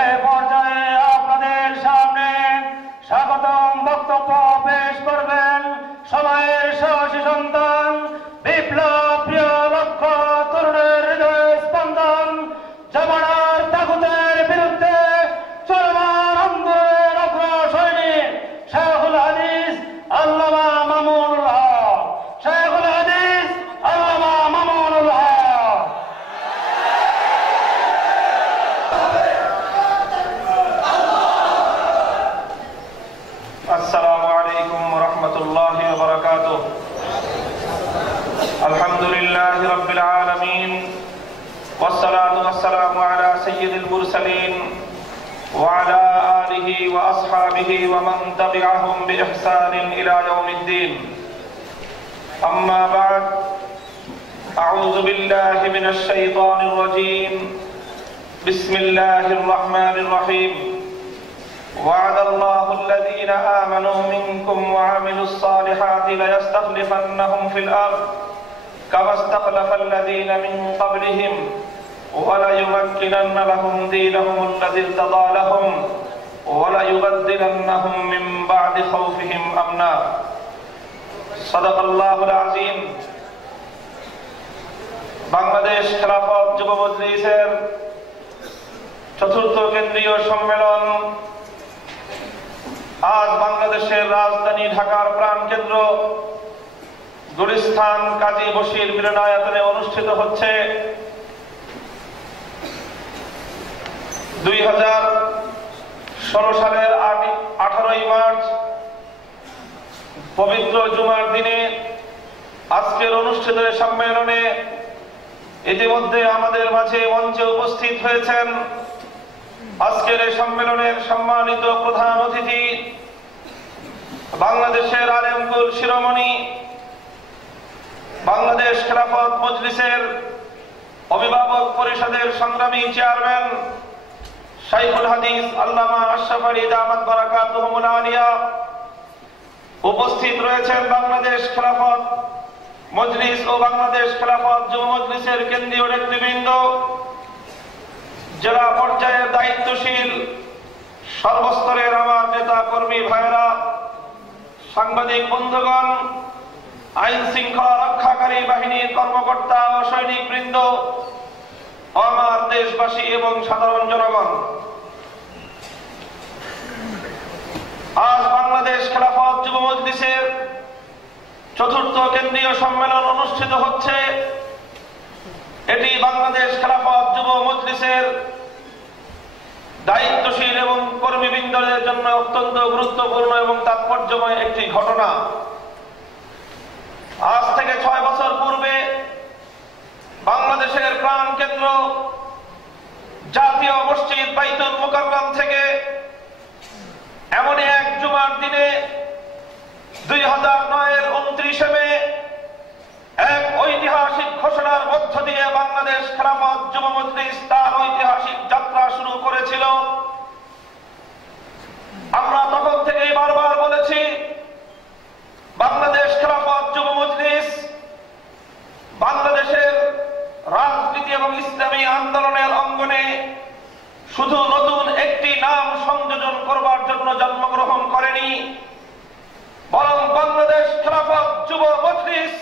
এই পর্যায়ে আপনাদের সামনে স্বাগতম বক্তব্য পেশ করবেন সময়ের সাহসী সন্তান, বিপ্লব প্রিয় লক্ষ্য, তরুণের হৃদয় স্পন্দন, জমানার তাগুতের বিরুদ্ধে চলমান আন্দোলনের অগ্রসৈনিক শেখুল হাদিস আল্লামা মামুনুল হক। শেখুল হাদিস আল্লামা মামুনুল হক। আসসালামু আলাইকুম ওয়া রাহমাতুল্লাহি ওয়া বারাকাতুহু। আলহামদুলিল্লাহি রাব্বিল আলামিন ওয়াসসালাতু ওয়াসসালামু আলা সাইয়্যিদিল মুরসালিন ওয়া আলা আলিহি ওয়া আসহাবিহি ওয়া মান তাবি'আহুম বিইহসানিন ইলা ইয়াউমিদ্দিন। আম্মা বা'দ, আউযু বিল্লাহি মিনাশ শাইতানির রাজীম। বিসমিল্লাহির রাহমানির রাহিম। وعد الله الذين آمنوا منكم وعملوا الصالحات ليستخلفنهم في الأرض كما استخلف الذين من قبلهم وليمكنن لهم دينهم الذي ارتضى لهم وليبدلنهم من بعد خوفهم أمنا صدق الله العظيم। বাংলাদেশ খেলাফত যুব মজলিসের চতুর্থ কেন্দ্রীয় সম্মেলন আজ বাংলাদেশের রাজধানী ঢাকার প্রাণকেন্দ্র গুলিস্তান কাজী বশির মিলনায়তনে অনুষ্ঠিত হচ্ছে। 2016 সালের 18 মার্চ পবিত্র জুমার দিনে আজকের অনুষ্ঠিত সম্মেলনে ইতিমধ্যে আমাদের মাঝে মঞ্চে উপস্থিত হয়েছেন আজকের এই সম্মেলনের সম্মানিত প্রধান অতিথি, বাংলাদেশের আলেমকুল শিরোমণি, বাংলাদেশ খেলাফত মজলিসের অভিভাবক পরিষদের সংগ্রামী চেয়ারম্যান শাইখুল হাদিস আল্লামা আশরাফ আলী দামাত বারাকাতুহুমুল আলিয়া। উপস্থিত রয়েছেন বাংলাদেশ খেলাফত মজলিস ও বাংলাদেশ খেলাফত যুব মজলিসের কেন্দ্রীয় নেতৃবৃন্দ, জেলা পর্যায়ের দায়িত্বশীল সর্বস্তরের আমার নেতা কর্মী ভাইয়েরা, সাংবাদিক বন্ধুগণ, আইন শৃঙ্খলা রক্ষাকারী বাহিনীর কর্মকর্তা ও সৈনিক বৃন্দ, আমার দেশবাসী এবং সাধারণ জনগণ, আজ বাংলাদেশ খেলাফত যুব মজলিসের চতুর্থ কেন্দ্রীয় সম্মেলন অনুষ্ঠিত হচ্ছে। এটি বাংলাদেশ খেলাফত যুব মজলিসের দায়িত্বশীল এবং কর্মীবৃন্দদের জন্য অত্যন্ত গুরুত্বপূর্ণ এবং তাৎপর্যময় একটি ঘটনা। আজ থেকে 6 বছর পূর্বে বাংলাদেশের প্রাণকেন্দ্র জাতীয় মসজিদ বাইতুল মুকাররম থেকে এমনই এক জুমার দিনে 2009-এর 29 মে এক ঐতিহাসিক ঘোষণার মধ্য দিয়ে বাংলাদেশ খেলাফত যুব মজলিস তার ঐতিহাসিক যাত্রা শুরু করেছিল। আমরা তখন থেকেই বারবার বলেছি, বাংলাদেশ খেলাফত যুব মজলিস বাংলাদেশের রাজনীতি এবং ইসলামী আন্দোলনের অঙ্গনে শুধু নতুন একটি নাম সংযোজন করবার জন্য জন্মগ্রহণ করেনি, বরং বাংলাদেশ খেলাফত যুব মজলিস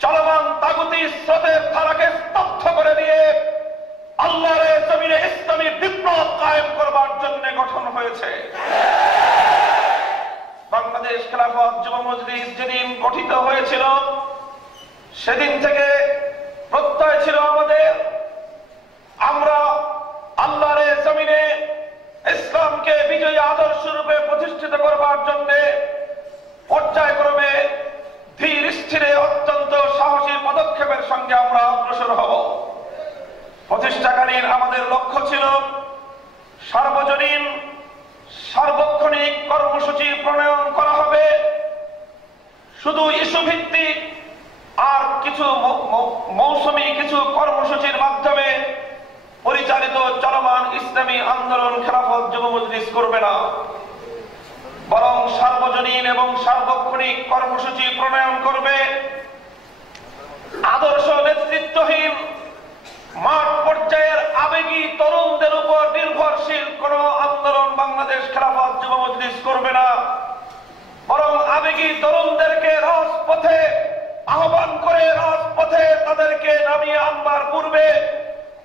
চলমান তাগুতি স্রোতের ধারাকে স্তব্ধ করে দিয়ে আল্লাহর জমিনে ইসলামী বিপ্লব কায়েম করবার জন্য গঠন হয়েছে। বাংলাদেশ খেলাফত যুব মজলিস যেদিন গঠিত হয়েছিল সেদিন থেকে প্রত্যয় ছিল আমাদের, আমরা আল্লাহর জমিনে ইসলামকে বিজয়ী আদর্শ রূপে প্রতিষ্ঠিত করবার জন্য পর্যায়ক্রমে ধীর স্থিরে অত্যন্ত সাহসী পদক্ষেপের সঙ্গে আমরা অগ্রসর হব। প্রতিষ্ঠাকালীন আমাদের লক্ষ্য ছিল সার্বজনীন সার্বক্ষণিক কর্মসূচি প্রণয়ন করা হবে। শুধু ইস্যু ভিত্তিক আর কিছু মৌসুমী কিছু কর্মসূচির মাধ্যমে পরিচালিত চলমান ইসলামী আন্দোলন খেলাফত যুব মজলিস করবে না, বরং সার্বজনীন এবং সার্বক্ষণিক কর্মসূচি প্রণয়ন করবে। আদর্শ নেতৃত্বহীন মাঠ পর্যায়ের আবেগী তরুণদের উপর নির্ভর করবে না, বরং আবেগী তরুণদেরকে রাজপথে আহ্বান করে রাজপথে তাদেরকে নামিয়ে আনবার পূর্বে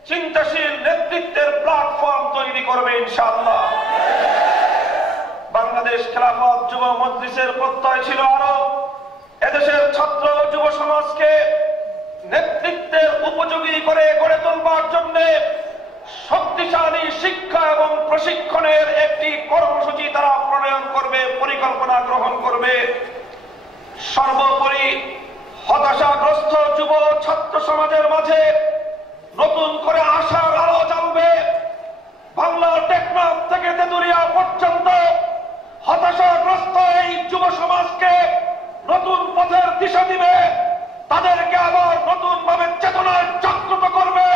চিন্তাশীল নেতৃত্বের প্ল্যাটফর্ম তৈরি করবে ইনশাআল্লাহ। বাংলাদেশ খেলাফত যুব মজলিসের প্রত্যয় ছিল আরো এদেশের ছাত্র যুব সমাজকে নেতৃত্বের উপযোগী করে গড়ে তোলবার জন্য শক্তিশালী শিক্ষা এবং প্রশিক্ষণের একটি কর্মসূচি তারা প্রণয়ন করবে, পরিকল্পনা গ্রহণ করবে। সর্বোপরি হতাশাগ্রস্ত যুব ছাত্র সমাজের মাঝে নতুন করে আশার আলো জ্বালবে। বাংলার টেকনাফ থেকে তেতুলিয়া পর্যন্ত হতাশাগ্রস্ত এই যুব সমাজকে নতুন পথের দিশা দিবে, তাদেরকে আবার নতুন ভাবে চেতনায় জাগ্রত করবে,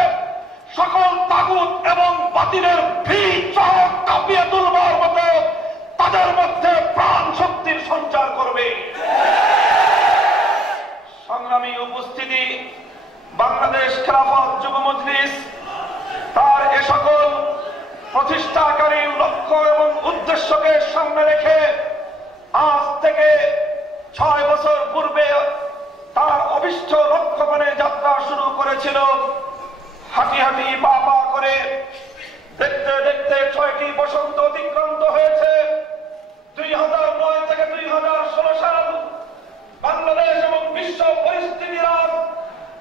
সকল তাগুত এবং বাতিলের ভিত সহ কাঁপিয়ে তুলবার মতো তাদের মধ্যে প্রাণ শক্তির সঞ্চার করবে। সংগ্রামী উপস্থিতি, বাংলাদেশ খেলাফত যুব মজলিস তার এ সকল প্রতিষ্ঠাকারী লক্ষ্য এবং উদ্দেশ্যকে সামনে রেখে আজ থেকে 6 বছর পূর্বে তার অভিষ্ট লক্ষ্যমানে যাত্রা শুরু করেছিল। হাঁটি হাঁটি পা পা করে দেখতে দেখতে 6টি বসন্ত অতিক্রান্ত হয়েছে। 2009 থেকে 2016 সাল বাংলাদেশ এবং বিশ্ব পরিস্থিতির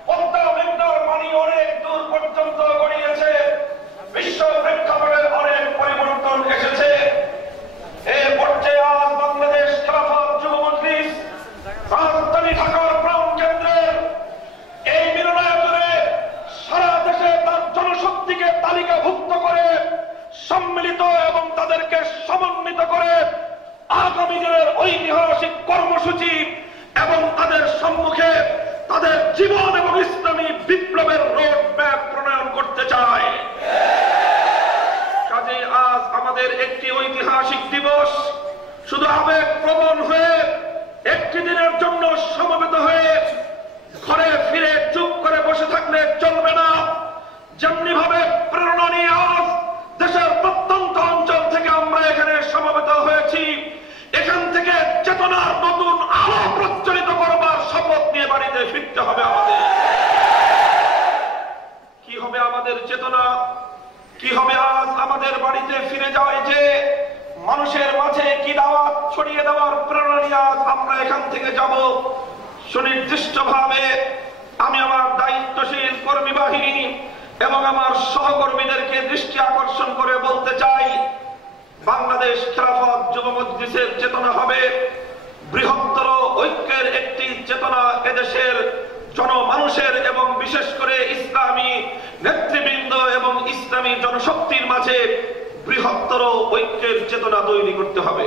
পদ্মা মেঘনার পানি অনেক দূর পর্যন্ত গড়িয়েছে, বিশ্ব প্রেক্ষাপটের অনেক পরিবর্তন এসেছে। এই পর্যায়ে আজ বাংলাদেশ খেলাফত যুব মজলিস রাজধানী ঢাকার প্রাণ কেন্দ্রের এই মিলনায়তনে সারা দেশে তার জনশক্তিকে তালিকাভুক্ত করে সম্মিলিত এবং তাদেরকে সমন্বিত করে আগামী দিনের ঐতিহাসিক কর্মসূচি এবং তাদের সম্মুখে তাদের জীবন এবং ইসলামী বিপ্লবের রোড ম্যাপ প্রণয়ন করতে চায়। কাজে আজ আমাদের একটি ঐতিহাসিক দিবস। শুধু আবেগ প্রবণ হয়ে একটি দিনের জন্য সমবেত হয়ে ঘরে ফিরে চুপ করে বসে থাকলে চলবে না। যেমনি ভাবে প্রেরণা নিয়ে আজ দেশের প্রত্যন্ত অঞ্চল থেকে আমরা এখানে সমবেত হয়েছি, এখান থেকে চেতনার নতুন আলো প্রজ্বলিত করবার শপথ নিয়ে বাড়িতে ফিরতে হবে আমাদের। কি হবে আমাদের চেতনা? কি হবে আজ আমাদের বাড়িতে ফিরে যাওয়ায় যে মানুষের মাঝে কি দাওয়াত ছড়িয়ে দেওয়ার প্রেরণা নিয়ে আজ আমরা এখান থেকে যাব? সুনির্দিষ্টভাবে আমি আমার দায়িত্বশীল কর্মী বাহিনী এবং আমার সহকর্মীদেরকে দৃষ্টি আকর্ষণ করে বলতে চাই, বাংলাদেশ খেলাফত যুব মজলিসের চেতনা হবে বৃহত্তর ঐক্যের একটি চেতনা। এদেশের জনমানুষের এবং বিশেষ করে ইসলামী নেতৃবৃন্দ এবং ইসলামী জনশক্তির মাঝে বৃহত্তর ঐক্যের চেতনা তৈরি করতে হবে।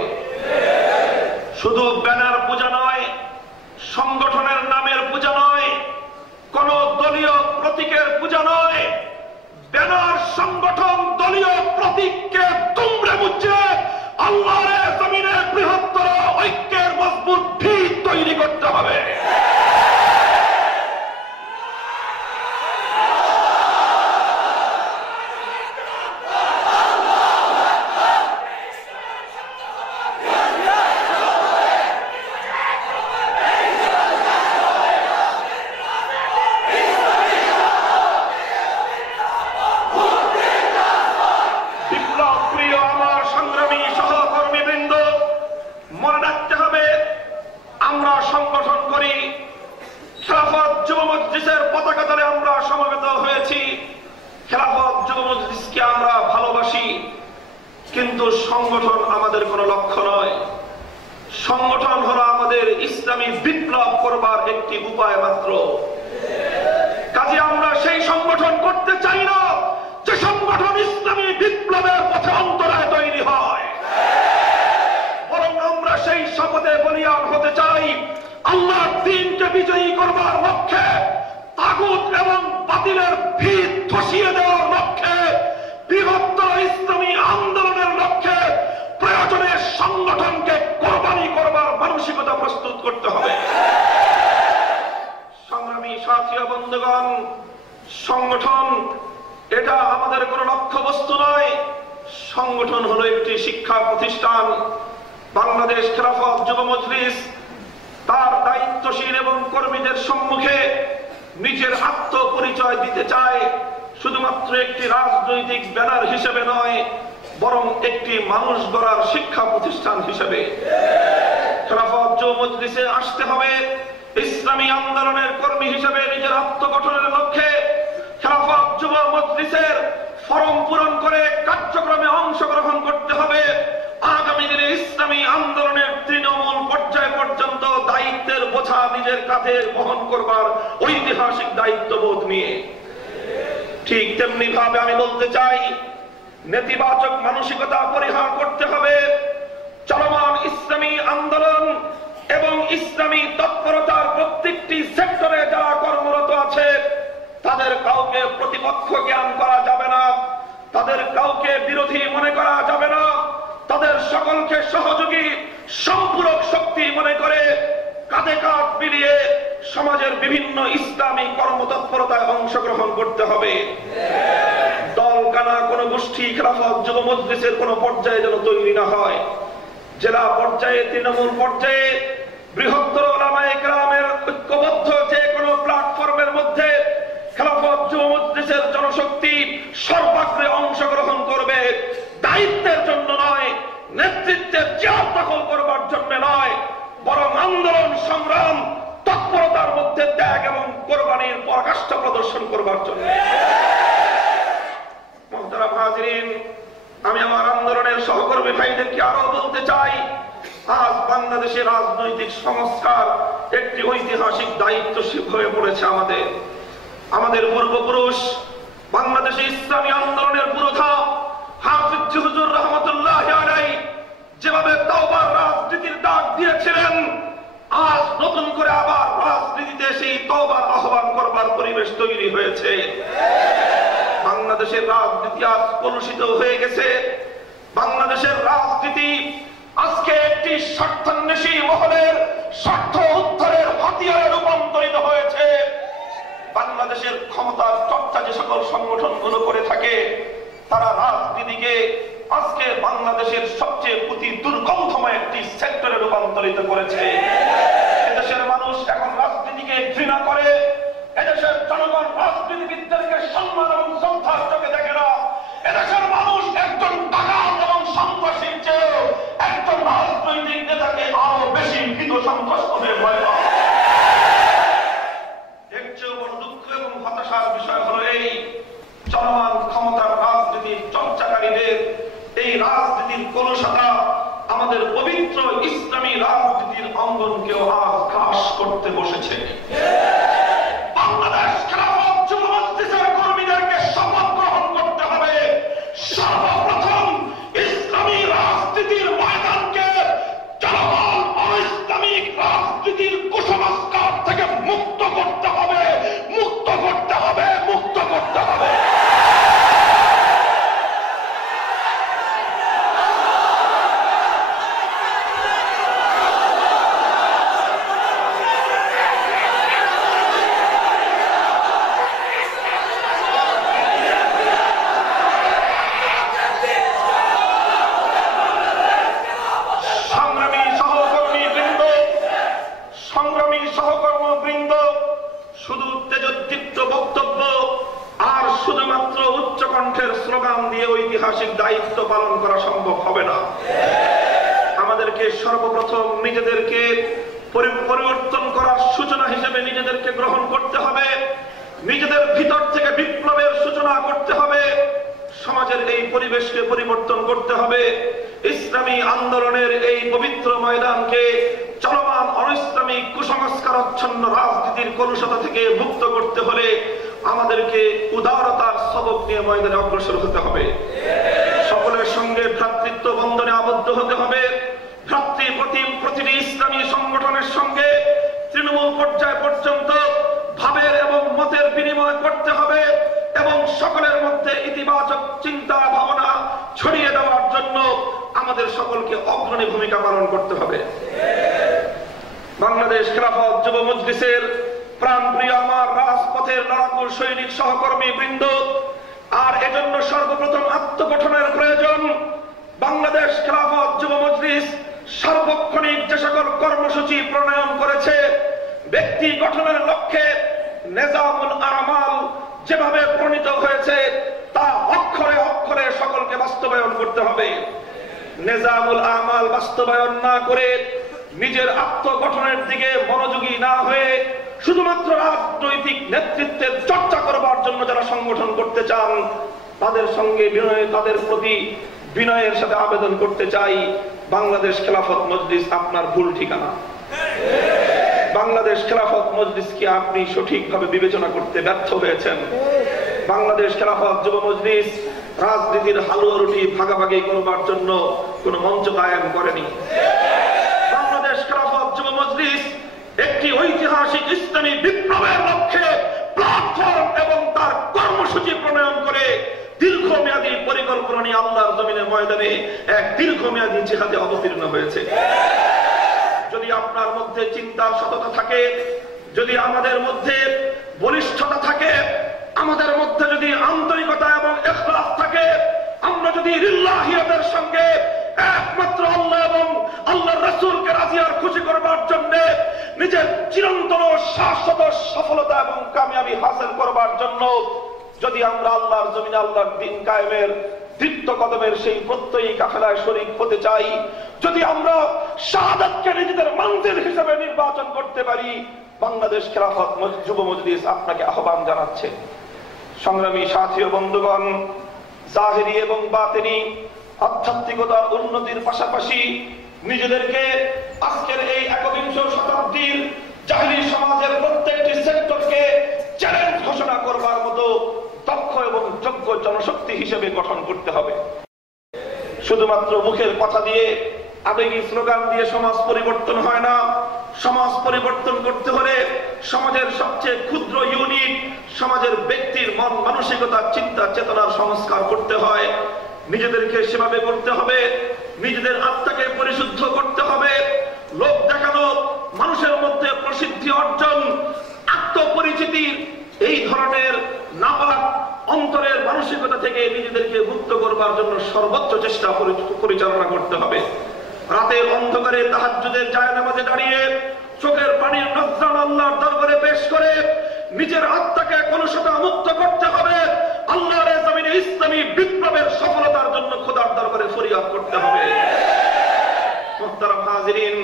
শুধু ব্যানার পূজা নয়, সংগঠনের নামের পূজা নয়, কোন দলীয় প্রতীকের পূজা নয়। ব্যানার, সংগঠন, দলীয় প্রতীককে তুমড়ে মুচড়ে আল্লাহর জমিনে বৃহত্তর ঐক্যের মজবুত ভিত তৈরি করতে হবে। কিন্তু সংগঠন আমাদের কোনো লক্ষ্য নয়। সংগঠন হলো আমাদের ইসলামী বিপ্লব করবার একটি উপায় মাত্র। কাজে আমরা সেই সংগঠন করতে চাই না যে সংগঠন ইসলামী বিপ্লবের পথে অন্তরায় তৈরি হয়, বরং আমরা সেই শপথে বলিয়ান হতে চাই আল্লাহর দ্বীনকে বিজয়ী করবার লক্ষ্যে, তাগুত এবং বাতিলের ভিত ধসিয়ে দেওয়ার লক্ষ্যে, বৃহত্তর ইসলামী আন্দোলনের লক্ষ্যে প্রয়োজনে সংগঠনকে কোরবানি করবার মানসিকতা প্রস্তুত করতে হবে। সংগ্রামী সাথী ও বন্ধুগণ, সংগঠন এটা আমাদের কোনো লক্ষ্য বস্তু নয়। সংগঠন হলো একটি শিক্ষা প্রতিষ্ঠান, বাংলাদেশ খেলাফত যুব মজলিস তার দায়িত্বশীল এবং কর্মীদের সম্মুখে নিজের আত্মপরিচয় দিতে চায় শুধুমাত্র একটি রাজনৈতিক ব্যানার হিসেবে নয়, বরং একটি মানুষ গড়ার শিক্ষা প্রতিষ্ঠান হিসেবে। খেলাফত যুব মজলিসে আসতে হবে ইসলামী আন্দোলনের কর্মী হিসেবে নিজের আত্মগঠনের লক্ষ্যে। খেলাফত যুব মজলিসের ফরম পূরণ করে কার্যক্রমে অংশগ্রহণ করতে হবে। আগামী দিনে ইসলামী আন্দোলনের তৃণমূল পর্যায় পর্যন্ত দায়িত্বের বোঝা নিজের কাঁধে বহন করবার ঐতিহাসিক দায়িত্ববোধ নিয়ে। ঠিক তেমনি ভাবে আমি বলতে চাই, নেতিবাচক মানসিকতা পরিহার করতে হবে। চলমান ইসলামী আন্দোলন এবং ইসলামী তৎপরতার প্রত্যেকটি সেক্টরে যারা কর্মরত আছে তাদের কাউকে প্রতিপক্ষ জ্ঞান করা যাবে না, তাদের কাউকে বিরোধী মনে করা যাবে না, তাদের সকলকে সহযোগী সম্পূরক শক্তি মনে করে কাঁধে কাঁধ মিলিয়ে সমাজের বিভিন্ন ইসলামী কর্মতৎপরতায় অংশগ্রহণ করতে হবে। দল কানা কোন গোষ্ঠী খেলাফত যুব মজলিসের কোন পর্যায়ে যেন তৈরি না হয়। জেলা পর্যায়ে, তৃণমূল পর্যায়ে, বৃহত্তর ওলামায়ে কেরামের ঐক্যবদ্ধ যে কোনো প্ল্যাটফর্মের মধ্যে খেলাফত যুব মজলিসের জনশক্তি সর্বাগ্রে অংশগ্রহণ করবে। দায়িত্বের জন্য নয়, নেতৃত্বের চেয়ার দখল করবার জন্য নয়, বরং আন্দোলন সংগ্রাম তৎপরতার মধ্যে ত্যাগ এবং কোরবানির পরাকাষ্ঠা প্রদর্শন করবার জন্য। মুহতারাম হাজিরিন, আমি আমার আন্দোলনের সহকর্মী ভাইদেরকে আরো বলতে চাই, আজ বাংলাদেশের রাজনৈতিক সংস্কার একটি ঐতিহাসিক দায়িত্ব হয়ে পড়েছে। আমাদের পূর্বপুরুষ বাংলাদেশে ইসলামী আন্দোলনের পুরোধা হাফিজ হুজুর রহমতুল্লাহ আলাইহি যেভাবে তাওবার রাজনীতির ডাক দিয়েছিলেন, আজ নতুন করে আবার রাজনীতিতে সেই তওবার আহ্বান করবার পরিবেশ তৈরি হয়েছে। বাংলাদেশের রাজনীতি আজ কলুষিত হয়ে গেছে। বাংলাদেশের রাজনীতি আজকে একটি স্বার্থান্বেষী মহলের স্বার্থ উদ্ধারের হাতিয়ারে রূপান্তরিত হয়েছে। বাংলাদেশের ক্ষমতার চর্চা যে সকল সংগঠনগুলো করে থাকে তারা রাজনীতিকে আজকে বাংলাদেশের সবচেয়ে অতি দুর্গন্ধময় একটি সেক্টরে রূপান্তরিত করেছে। এদেশের মানুষ এখন রাজনীতিকে ঘৃণা করে। এদেশের জনগণ রাজনীতিবিদদেরকে সম্মান এবং শ্রদ্ধার চোখে দেখে না। এদেশের মানুষ একজন ডাকাত এবং সন্ত্রাসীর চেয়ে একজন রাজনৈতিক নেতাকে আরো বেশি ভীত সন্ত্রস্ত হয়ে ভয় পায়। এর চেয়ে বড় দুঃখ এবং হতাশার বিষয় হলো এই চলমান ক্ষমতার রাজনীতির চর্চাকারীদের এই রাজনীতির কলুষতা আমাদের পবিত্র ইসলামী রাজনীতির অঙ্গনকেও আজ গ্রাস করতে বসেছে। বাংলাদেশ খেলাফত যুব মজলিসের কর্মীদেরকে শপথ গ্রহণ করতে হবে, সর্বপ্রথম ইসলামী রাজনীতির ময়দানকে চলমান অইসলামিক রাজনীতির কুসংস্কার থেকে মুক্ত করতে হবে, মুক্ত করতে হবে, মুক্ত করতে হবে। শুধু তেজোদ্দীপ্ত বক্তব্য আর শুধুমাত্র উচ্চকণ্ঠের স্লোগান দিয়ে ঐতিহাসিক দায়িত্ব পালন করা সম্ভব হবে না। আমাদেরকে সর্বপ্রথম নিজেদেরকে পরিবর্তন করার সূচনা হিসেবে নিজেদেরকে গ্রহণ করতে হবে। নিজেদের ভিতর থেকে বিপ্লবের সূচনা করতে হবে। সমাজের এই পরিবেশকে পরিবর্তন করতে হবে। ইসলামী আন্দোলনের এই পবিত্র ময়দানকে চলমান অনিসলামিক কুসংস্কারাচ্ছন্ন রাজনীতির কলুষতা থেকে মুক্ত করতে হলে আমাদেরকে উদারতার সবক নিয়ে ময়দানে অগ্রসর হতে হবে। সকলের সঙ্গে ভ্রাতৃত্ব বন্ধনে আবদ্ধ হতে হবে। ভ্রাতৃপ্রতিম প্রতিটি ইসলামী সংগঠনের সঙ্গে তৃণমূল পর্যায় পর্যন্ত ভাবের এবং মতের বিনিময় করতে হবে এবং সকলের মধ্যে ইতিবাচক চিন্তা ভাবনা ছড়িয়ে দেওয়ার জন্য আমাদের সকলকে অগ্রণী ভূমিকা পালন করতে হবে। বাংলাদেশ খেলাফত যুব মজলিসের প্রাণপ্রিয় আমার রাজপথের লড়াকু সৈনিক সহকর্মী বৃন্দ, আর এজন্য সর্বপ্রথম আত্মগঠনের প্রয়োজন। বাংলাদেশ খেলাফত যুব মজলিস সার্বক্ষণিক যে সকল কর্মসূচি প্রণয়ন করেছে, ব্যক্তি গঠনের লক্ষ্যে নিজামুল আমাল যেভাবে প্রণীত হয়েছে তা অক্ষরে অক্ষরে সকলকে বাস্তবায়ন করতে হবে। নিজামুল আমাল বাস্তবায়ন না করে নিজের আত্মগঠনের দিকে মনোযোগী না হয়ে শুধুমাত্র রাজনৈতিক নেতৃত্বের চর্চা করবার জন্য যারা সংগঠন করতে চান তাদের প্রতি বিনয়ের সাথে আবেদন করতে চাই, বাংলাদেশ খেলাফত মজলিস আপনার ভুল ঠিকানা। বাংলাদেশ খেলাফত মজলিসকে আপনি সঠিকভাবে বিবেচনা করতে ব্যর্থ হয়েছেন। বাংলাদেশ খেলাফত যুব মজলিস রাজনীতির হালুয়া রুটি ভাগাভাগি করবার জন্য কোন মঞ্চ কায়েম করেনি। বাংলাদেশ খেলাফত যুব মজলিস একটি ঐতিহাসিক ইসলামী বিপ্লবের লক্ষ্যে প্ল্যাটফর্ম এবং তার কর্মসূচি প্রণয়ন করে দীর্ঘমেয়াদী পরিকল্পনা নিয়ে আল্লাহর জমিনের ময়দানে এক দীর্ঘমেয়াদী জিহাদে অবতীর্ণ হয়েছে। যদি আপনার মধ্যে চিন্তার সততা থাকে, যদি আমাদের মধ্যে বলিষ্ঠতা থাকে, আমাদের মধ্যে যদি আন্তরিকতা এবং ইখলাস থাকে, আমরা যদি লিল্লাহিয়াতের সঙ্গে একমাত্র আল্লাহ এবং আল্লাহর রাসূলকে রাজি আর খুশি করবার জন্য নিজের চিরন্তন শাশ্বত সফলতা এবং কামিয়াবি হাসিল করবার জন্য যদি আমরা আল্লাহর জমিনে আল্লাহর দ্বীন কায়েমের দৃপ্ত কদমের সেই প্রত্যয়ী কাফেলায় শরীক হতে চাই, যদি আমরা শাহাদাতকে নিজেদের মঞ্জিল হিসেবে নির্বাচন করতে পারি, বাংলাদেশ খেলাফত যুব মজলিস আপনাকে আহ্বান জানাচ্ছে। সংগ্রামী সাথী ও বন্ধুগণ, জাহেরি এবং বাতিনি আধ্যাত্মিকতার উন্নতির পাশাপাশি নিজেদেরকে আজকের এই একবিংশ শতাব্দীর জাহেরি সমাজের প্রত্যেকটি সেক্টরকে চ্যালেঞ্জ ঘোষণা করবার মতো দক্ষ এবং যোগ্য জনশক্তি হিসেবে গঠন করতে হবে। শুধুমাত্র মুখের কথা দিয়ে, আবেগী স্লোগান দিয়ে সমাজ পরিবর্তন হয় না। সমাজ পরিবর্তন করতে হলে সমাজের সবচেয়ে ক্ষুদ্র ইউনিট, সমাজের ব্যক্তির মন মানসিকতা, চিন্তা চেতনার সংস্কার করতে হয়। নিজেদেরকে সেভাবে করতে হবে, নিজেদের আত্মাকে পরিশুদ্ধ করতে হবে। লোক দেখানো, মানুষের মধ্যে প্রসিদ্ধি অর্জন, আত্মপরিচিতির এই ধরনের নাপাক অন্তরের মানসিকতা থেকে নিজেদেরকে মুক্ত করবার জন্য সর্বোচ্চ চেষ্টা পরিচালনা করতে হবে। রাতের অন্ধকারে তাহাজ্জুদের জায়নামাজে দাঁড়িয়ে চোখের পানির নজরান আল্লাহর দরবারে পেশ করে নিজের আত্মাকে কলুষতা মুক্ত করতে হবে। আল্লাহর জমিনে ইসলামী বিপ্লবের সফলতার জন্য খোদার দরবারে ফরিয়াদ করতে হবে। মুহতারাম হাজিরিন,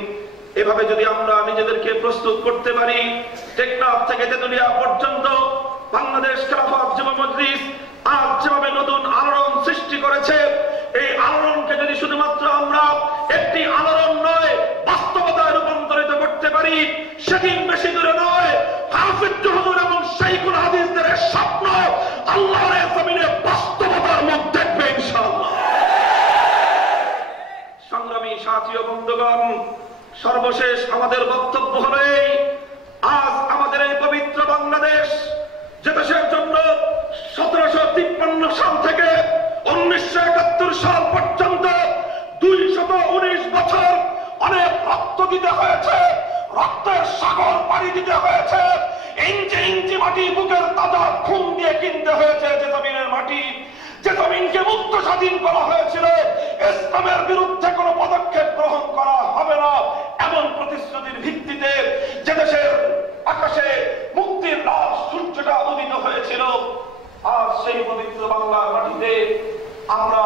এভাবে যদি আমরা নিজেদেরকে প্রস্তুত করতে পারি, টেকনাফ থেকে তেতুলিয়া পর্যন্ত বাংলাদেশ খেলাফত যুব মজলিস আজ যেভাবে নতুন আলোড়ন সৃষ্টি করেছে, এই আলোড়নকে যদি শুধুমাত্র আমরা একটি আলোড়ন নয় বাস্তবতায় রূপান্তরিত করতে পারি, সেদিন বেশি দূরে নয় হাফিজ হুজুর এবং শাইখুল হাদিসদের স্বপ্ন আল্লাহর জমিনে বাস্তবতার মুখ দেখবে ইনশাআল্লাহ। সংগ্রামী সাথী ও বন্ধুগণ, সর্বশেষ আমাদের বক্তব্য হলো আজ আমাদের এই পবিত্র বাংলাদেশ, যে দেশের জন্য 1753 সাল থেকে 1971 সাল পর্যন্ত 219 বছর অনেক রক্ত দিতে হয়েছে, রক্তের সাগর পাড়ি দিতে হয়েছে, ইঞ্চি ইঞ্চি মাটি বুকের তাজা খুন দিয়ে কিনতে হয়েছে। যে জমিনের মাটি, যে জমিনকে মুক্ত স্বাধীন করা হয়েছিল, ইসলামের বিরুদ্ধে কোনো পদক্ষেপ গ্রহণ করা হবে না এমন প্রতিশ্রুতির ভিত্তিতে যে দেশের আকাশে মুক্তির লাল সূর্যটা উদিত হয়েছিল, আজ সেই পবিত্র বাংলার মাটিতে আমরা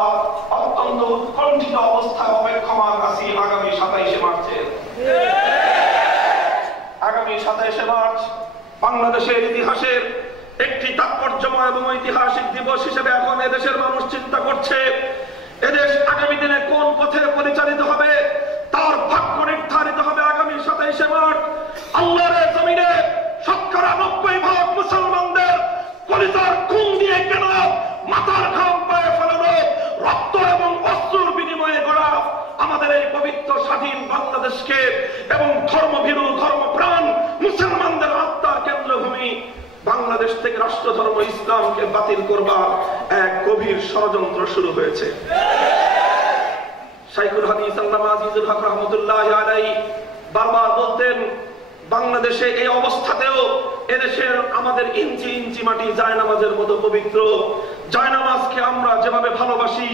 অত্যন্ত উৎকণ্ঠিত অবস্থায় অপেক্ষমান আছি আগামী 27শে মার্চের। আগামী 27শে মার্চ বাংলাদেশের ইতিহাসের একটি তাৎপর্যময় এবং ঐতিহাসিক দিবস হিসেবে এখন এদেশের মানুষ চিন্তা করছে। এদেশ আগামী দিনে কোন পথে পরিচালিত হবে তার ভাগ্য নির্ধারিত হবে আগামী 27শে মার্চ। আল্লাহর জমিনে 90% মুসলমানদের কলিজার খুন দিয়ে কেন, মাথার ঘাম পায়ে ফেলানো, রক্ত এবং অস্ত্রের বিনিময়ে গড়া আমাদের এই পবিত্র স্বাধীন বাংলাদেশকে এবং ধর্মভীরু ধর্মপ্রাণ মুসলমানদের আত্মার কেন্দ্রভূমি বাংলাদেশ থেকে রাষ্ট্র ধর্ম ইসলামকে বাতিল করবার এক গভীর ষড়যন্ত্র শুরু হয়েছে। শাইখুল হাদিস আল্লামা আজিজুল হক রাহমাতুল্লাহি আলাইহি বারবার বলতেন, বাংলাদেশে এই অবস্থাতেও এদেশের আমাদের ইঞ্চি ইঞ্চি মাটি জায়নামাজের মতো পবিত্র। জায়নামাজকে আমরা যেভাবে ভালোবাসি,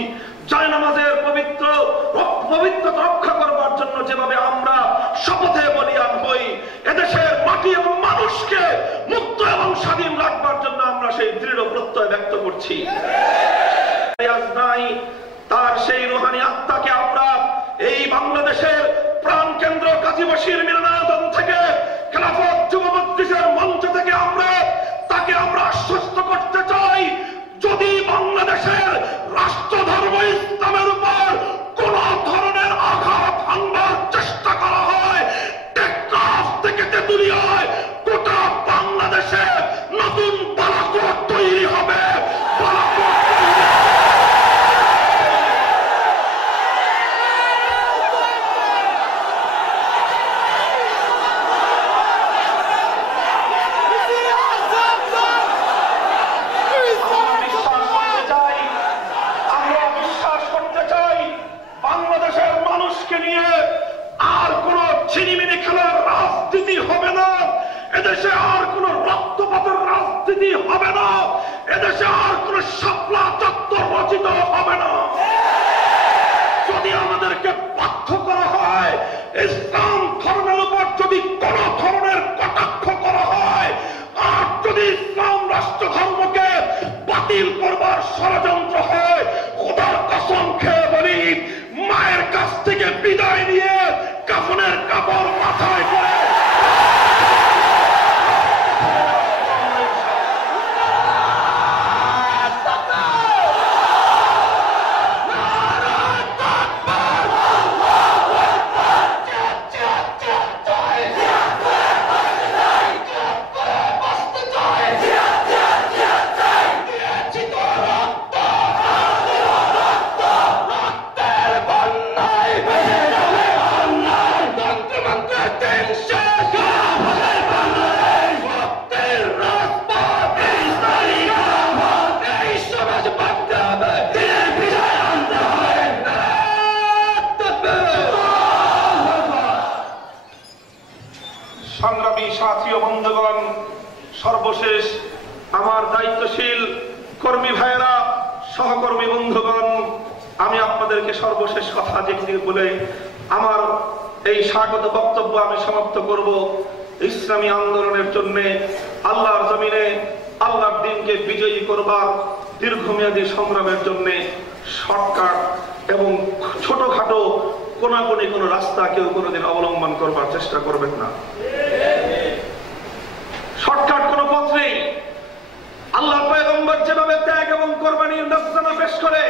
জায়নামাজের পবিত্রতা রক্ষা করবার জন্য যেভাবে আমরা শপথে বলিয়ান হই, এদেশের মাটি এবং মানুষকে মুক্ত এবং স্বাধীন রাখবার জন্য আমরা সেই দৃঢ় প্রত্যয় ব্যক্ত করছি। তার সেই রুহানি আত্মাকে আমরা এই বাংলাদেশের প্রাণ কেন্দ্র কাজীবাসীর মিলনায়তন থেকে, খেলাফত যুব মজলিসের মঞ্চ থেকে তাকে আমরা আশ্বস্ত করতে চাই, যদি বাংলাদেশের রাষ্ট্র ধর্ম ইসলামের উপর কোন ধরনের আঘাত হানবার চেষ্টা করা হয়, টেকনাফ থেকে তেঁতুলিয়ায় গোটা বাংলাদেশে নতুন বালাকোট তৈরি হবে। এদেশে আর কোন রক্তপাতের রাজনীতি হবে না, এদেশে আর কোন শাপলা চত্বর রচিত হবে না। যদি আমাদেরকে বাধ্য করা হয়, ইসলাম ধর্মের উপর যদি কোন ধরনের কটাক্ষ করা হয়, আর যদি ইসলাম রাষ্ট্র ধর্মকে বাতিল করবার ষড়যন্ত্র হয়, খোদার কসম খেয়ে বলি, মায়ের কাছ থেকে বিদায় নিয়ে কাফনের কাপড় মাথায় করে সর্বশেষ আমার দায়িত্বশীল কর্মী ভাইয়েরা, সহকর্মী বন্ধুগণ, আমি আপনাদেরকে সর্বশেষ কথা যেটি বলে আমার এই স্বাগত বক্তব্য আমি সমাপ্ত করব। ইসলামী আন্দোলনের জন্য আল্লাহর জমিনে আল্লাহর দ্বীনকে বিজয়ী করবার দীর্ঘমেয়াদী সংগ্রামের জন্য শর্টকাট এবং ছোটখাটো কোনাকুনি কোনো রাস্তা কেউ কোনোদিন অবলম্বন করবার চেষ্টা করবেন না। শর্টকাট কোন পথ নেই। আল্লাহর পয়গম্বর যেভাবে ত্যাগ এবং কোরবানির নজরানা পেশ করে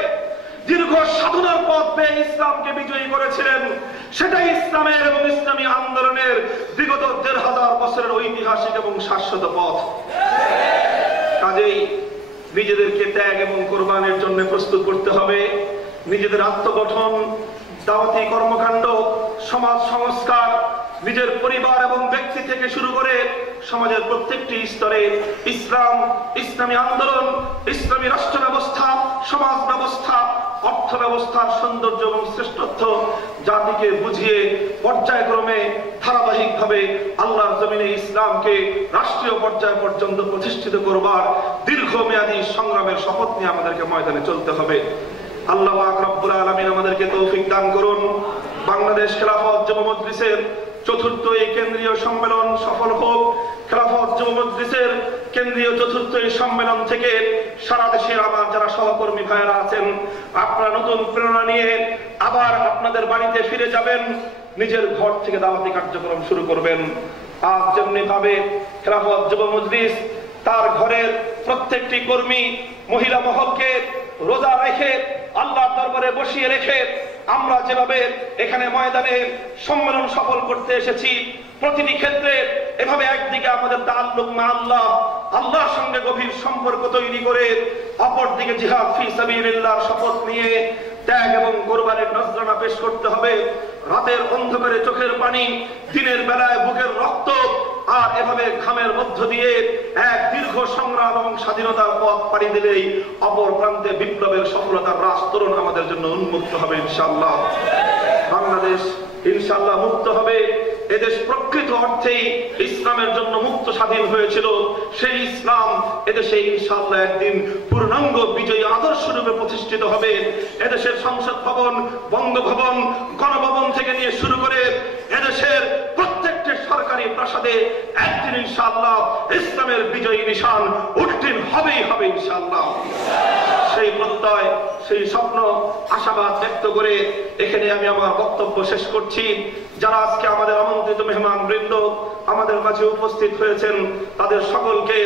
দীর্ঘ সাধনার পথ পেয়ে ইসলামকে বিজয়ী করেছিলেন, সেটাই ইসলামের এবং ইসলামী আন্দোলনের বিগত ১৫০০ বছরের ঐতিহাসিক এবং শাশ্বত পথ। কাজেই নিজেদেরকে ত্যাগ এবং কোরবানির জন্য প্রস্তুত করতে হবে। নিজেদের আত্মগঠন, দাওয়াতি কর্মকাণ্ড, সমাজ সংস্কার, নিজের পরিবার এবং ব্যক্তি থেকে শুরু করে সমাজের প্রত্যেকটি স্তরে ইসলাম, ইসলামী আন্দোলন, ইসলামী রাষ্ট্র ব্যবস্থা, সমাজ ব্যবস্থা, অর্থ ব্যবস্থার সৌন্দর্য এবং শ্রেষ্ঠত্ব জাতিকে বুঝিয়ে পর্যায়ক্রমে ধারাবাহিকভাবে আল্লাহর জমিনে ইসলামকে রাষ্ট্রীয় পর্যায় পর্যন্ত প্রতিষ্ঠিত করবার দীর্ঘমেয়াদী সংগ্রামের শপথ নিয়ে আমাদেরকে ময়দানে চলতে হবে। আল্লাহ পাক রব্বুল আলামিন আমাদেরকে তৌফিক দান করুন। বাংলাদেশ খেলাফত যুব মজলিসের চতুর্থ এই কেন্দ্রীয় সম্মেলন সফল হোক। খেলাফত যুব মজলিসের কেন্দ্রীয় চতুর্থ এই সম্মেলন থেকে সারা দেশের আমার যারা সহকর্মী ভাইয়েরা আছেন, আপনারা নতুন প্রেরণা নিয়ে আবার আপনাদের বাড়িতে ফিরে যাবেন, নিজের ঘর থেকে দাওয়াতি কার্যক্রম শুরু করবেন। আজ যেমনি ভাবে খেলাফত যুব মজলিস তার ঘরের প্রত্যেকটি কর্মী মহিলা মহলকে রোজা রেখে আল্লাহর দরবারে বসিয়ে রেখে আমরা যেভাবে এখানে ময়দানে সম্মেলন সফল করতে এসেছি, প্রতিটি ক্ষেত্রে এভাবে একদিকে আমাদের তাআল্লুক মা আল্লাহ, আল্লাহর সঙ্গে গভীর সম্পর্ক তৈরি করে, অপরদিকে জিহাদ ফি সাবিলিল্লাহর শপথ নিয়ে ত্যাগ এবং কোরবানির নজরানা পেশ করতে হবে। রাতের অন্ধকারে চোখের পানি, দিনের বেলায় বুকের রক্ত, আর এভাবে ঘামের মধ্য দিয়ে এক দীর্ঘ সংগ্রাম এবং স্বাধীনতার পথ পাড়ি দিলেই অপর প্রান্তে বিপ্লবের সফলতার রাস্তরণ আমাদের জন্য উন্মুক্ত হবে ইনশাআল্লাহ। বাংলাদেশ ইনশাআল্লাহ মুক্ত হবে। এদেশ প্রকৃত অর্থেই ইসলামের জন্য মুক্ত স্বাধীন হয়েছিল। সেই ইসলাম এদেশে ইনশাআল্লাহ একদিন পূর্ণাঙ্গ বিজয়ী আদর্শ রূপে প্রতিষ্ঠিত হবে। এদেশের সংসদ ভবন, বঙ্গভবন, গণভবন থেকে নিয়ে শুরু করে এদেশের প্রত্যেকটি সরকারি প্রাসাদে একদিন ইনশাআল্লাহ ইসলামের বিজয়ী নিশান উত্তীর্ণ হবেই হবে ইনশাআল্লাহ। সেই প্রত্যয়, সেই স্বপ্ন, আশাবাদ ব্যক্ত করে এখানে আমি আমার বক্তব্য শেষ করছি। যারা আজকে আমাদের আমন্ত্রিত মেহমান বৃন্দ আমাদের মাঝে উপস্থিত হয়েছেন, তাদের সকলকে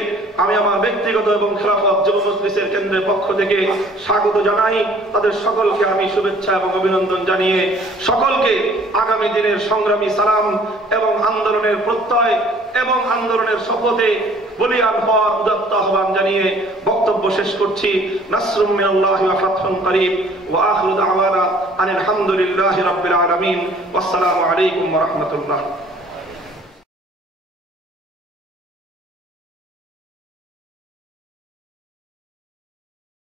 আমি আমার ব্যক্তিগত এবং খেলাফত যুব মজলিসের কেন্দ্রের পক্ষ থেকে স্বাগত জানাই। তাদের সকলকে আমি শুভেচ্ছা এবং অভিনন্দন জানিয়ে সকলকে আগামী দিনের সংগ্রামী সালাম এবং আন্দোলনের প্রত্যয় এবং আন্দোলনের শপথে বলিয়ান হওয়ার উদাত্ত আহ্বান জানিয়ে বক্তব্য শেষ করছি। নাসরুম মিনাল্লাহি ওয়া ফাতহুন করিব ওয়া আখিরু দাওয়ানা আনিল হামদুলিল্লাহি রাব্বিল আলামিন। ওয়াসসালামু আলাইকুম ওয়া রাহমাতুল্লাহ।